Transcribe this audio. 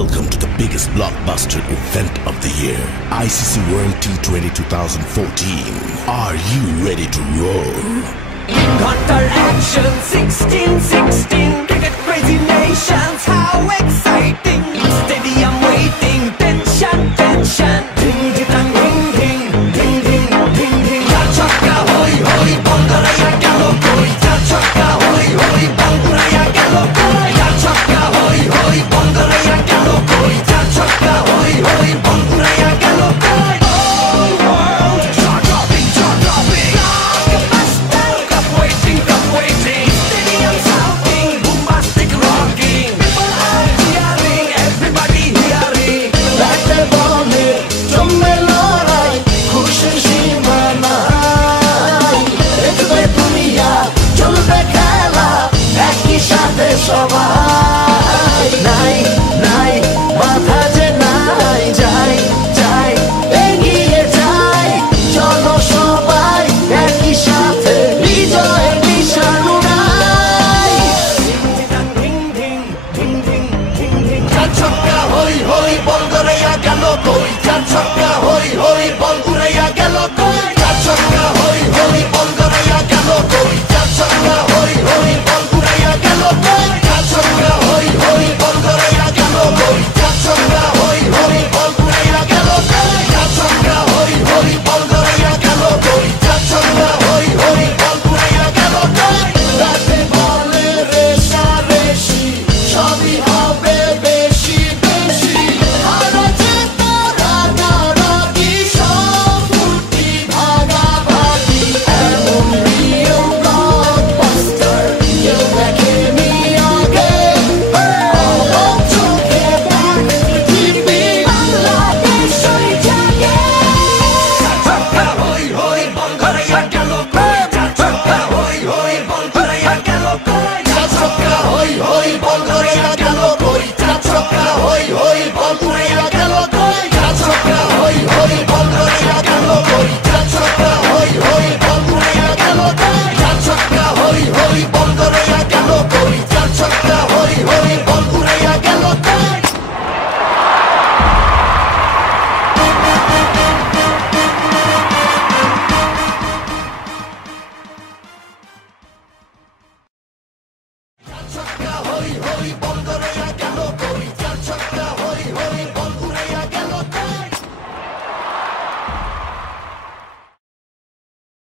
Welcome to the biggest blockbuster event of the year, ICC World T20 2014. Are you ready to roar? Hunter action 16-16, cricket crazy nations, how exciting! Stadium waiting, tension, tension. Ding ding ding ding ding ding ding ding. Chaka hoy hoy, Bangalaya gelo koi. Chaka hoy hoy, Bangalaya gelo koi. Chaka hoy hoy, Bangalaya gelo koi. Chaka hoy hoy, Bangalaya gelo koi. All world, dropping, like a master. Cup waiting. Stadium shouting, bombastic rocking. People are cheering, everybody hearing. ব্যাটে বলে জমে লড়াই, খুশির সীমা নাই। দেখবে দুনিয়া, চলবে খেলা, একই সাথে সবাই। নাই নাই বাধা যে নাই, যাই এগিয়ে যাই। চলো সবাই একই সাথে বিজয়ের নিশান উড়াই। Ding ding ding ding ding ding. চার ছক্কা হই হই, বল করে গেল কই। চার ছক্কা